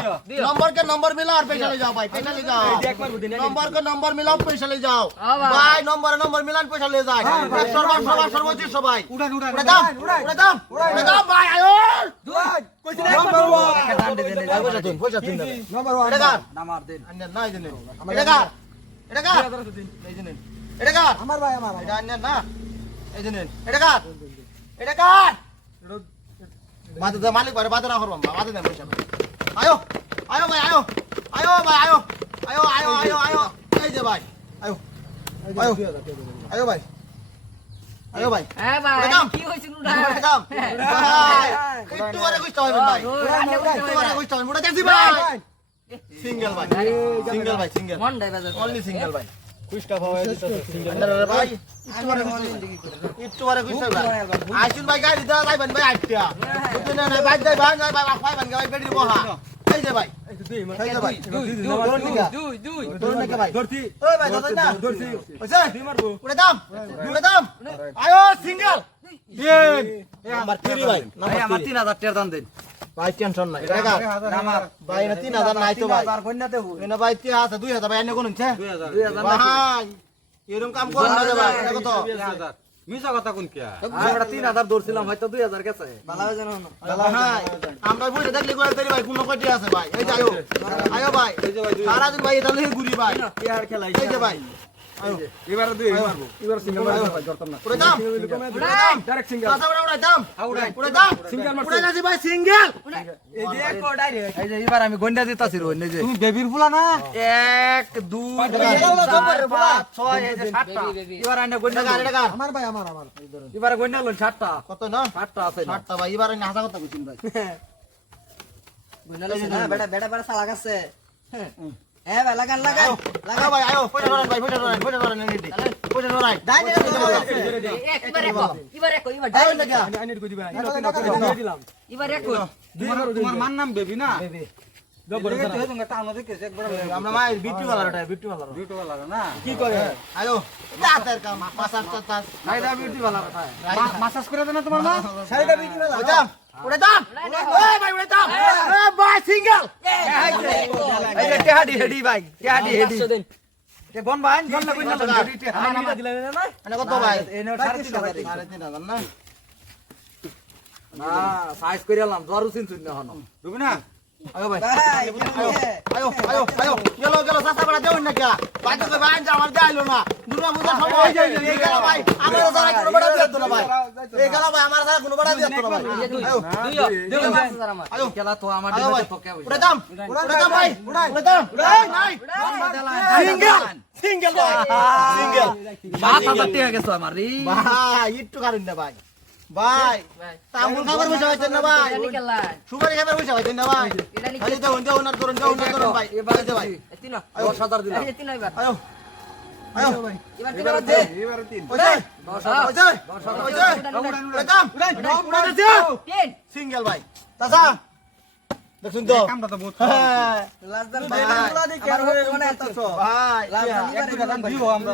Number के number मिला और पैसा ले जाओ भाई पैसा ले जाओ नंबर के नंबर मिलाओ पैसा ले जाओ हाँ भाई। भाई नंबर नंबर मिलान पैसा ले जाए একশো বার সবার সর্বোচ্চ ভাই উড়ে দাম উড়ে দাম উড়ে দাম ভাই আয়ো পয়সা দিন পয়সা দিন এটা কার আন্না না এই দিন এটা কার এটা কার এই দিন এটা কার আমার ভাই আমার এটা আন্না না এই দিন এটা কার এটা কার বাদে দে মালিক বারে বাদে না করবাম বাদে দেন পয়সা আয়ো আয়ো ভাই আয়ো আয়ো ভাই আয়ো আয়ো আয়ো আয়ো আয়ো এই যে ভাই আয়ো আয়ো আয়ো ভাই আয়ো ভাই হ্যাঁ ভাই। কি হয়েছিল উড়ে দাম ভাই একটু আরে কইতে হবে ভাই। একটু আরে কইতে হবে উড়ে যাচ্ছি ভাই। সিঙ্গেল ভাই। সিঙ্গেল ভাই সিঙ্গেল। মন অনলি সিঙ্গেল ভাই। কুইস্টা ভাই সিঙ্গেল ভাই একটু আরে কইতে ভাই আইসুন ভাই গাড়ি দা যাইবেন ভাই আইটিয়া বুঝছেন না ভাই যাই ভাই ভাই ভাই ভাই ভাই ভাই বেডি বহা এই যে ভাই এই যে ভাই ধরুন নিকা দুই দুই ধরুন নিকা ভাই ধরতি ওই ভাই ধরতে না ধরতি ওইছে উড়ে দাম উড়ে দাম আয়ো সিঙ্গেল দিন নাম্বার 3 ভাই ভাই আমার তিন হাজার টাকা দাম দেন ভাই টেনশন নাই। টাকা ভাই না 3000 নাই তো ভাই। ভাই তি আছে 2000 ভাই এনে কোন দুই হাজার ভাই এরকম কাম করুন না ভাই কত? মিছা কথা কোন আমরা তিন হাজার ধরছিলাম হয়তো দুই হাজার গেছে। ভাই। আমরা বুঝে দেখলি করে দেরি ভাই কোন কয়টি আছে ভাই? এই আয়ো। ভাই। সারা দিন ভাই ঘুরি ভাই। খেলাই এই যে ভাই। এবারে দুই মারবো এবার সিঙ্গেল ভাই ধরতাম না। পুরো দাম। ডাইরেক্ট সিঙ্গেল কথা বড় বড় দাম পুরো দাম। Single মারছি। পুরো যাচ্ছি ভাই সিঙ্গেল এই যে এক ডাইরেক্ট এই যে এবার আমি গন্ডা দিতাছি যে। তুমি বেবির ফুলা না? এক দুই তিন চার পাঁচ ছয় এই যে সাতটা। এবার আইনা গন্ডা টাকা টাকা আমার ভাই আমার আমার। এবার গন্ডা লন সাতটা। কত না? সাতটা আছে না। ষাটটা ভাই এবার হাসা কথা কইছিন ভাই। বেটা বেটা বেটা সালা গাছে হ্যাঁ। হ্যাঁ ভাই লাগান লাগান লাগাও ভাই তোমার মান নাম বেবি না বেবি মাসাজ করে দেনা তোমার মা ওটা সিঙ্গেল টেহাডি হেডি ভাই? টেহাডি হেডি তে বন ভাই বন না কই না হেডি টেহাডি দিলে না? না কত ভাই? এই নে 3.5 টাকা সাড়ে তিন হাজার না? না সাইজ কইরালাম জরু চিন চিন না হন বুঝবি না? আয়ো ভাই আয়ো আয়ো আয়ো গেল গেল সাসা বড় দেউন না কে ভাই তো ভাই আমার যাইলো না দুর্গা পূজা সময় এই গেল ভাই আমার সারা কোনো বড় দিত না ভাই এই গেল ভাই আমার সারা কোনো বড় দিত না ভাই আয়ো দুই দুই পাঁচ আমার আয়ো খেলা তো আমার দিতে তো কে ওরে দাম ওরে দাম ভাই ওরে দাম এই নাই সিঙ্গেল সিঙ্গেল ভাই সিঙ্গেল 7000 টাকা গেছে আমার রে ভাই একটু কারণ না ভাই ভাই ভাই। তামুল খাবার বসে হইছেন না ভাই? সুপারি খাবার বসে হইছেন না ভাই? খালি দেউন দেউন আর করুন দেউন আর করুন ভাই। এবার এই ভাই। তিন। 10000 দিলাম। এই তিন এবার। আয়ো আয়ো। এবার। তিন এবার দে। এবারে তিন। ওই যে 10000 ওই যে ওই যে ওরে দাম উড়ে গেছে তিন। সিঙ্গেল ভাই। চাচা দেখুন তো। কামটা তো বহুত হ্যাঁ। ভাই আমরা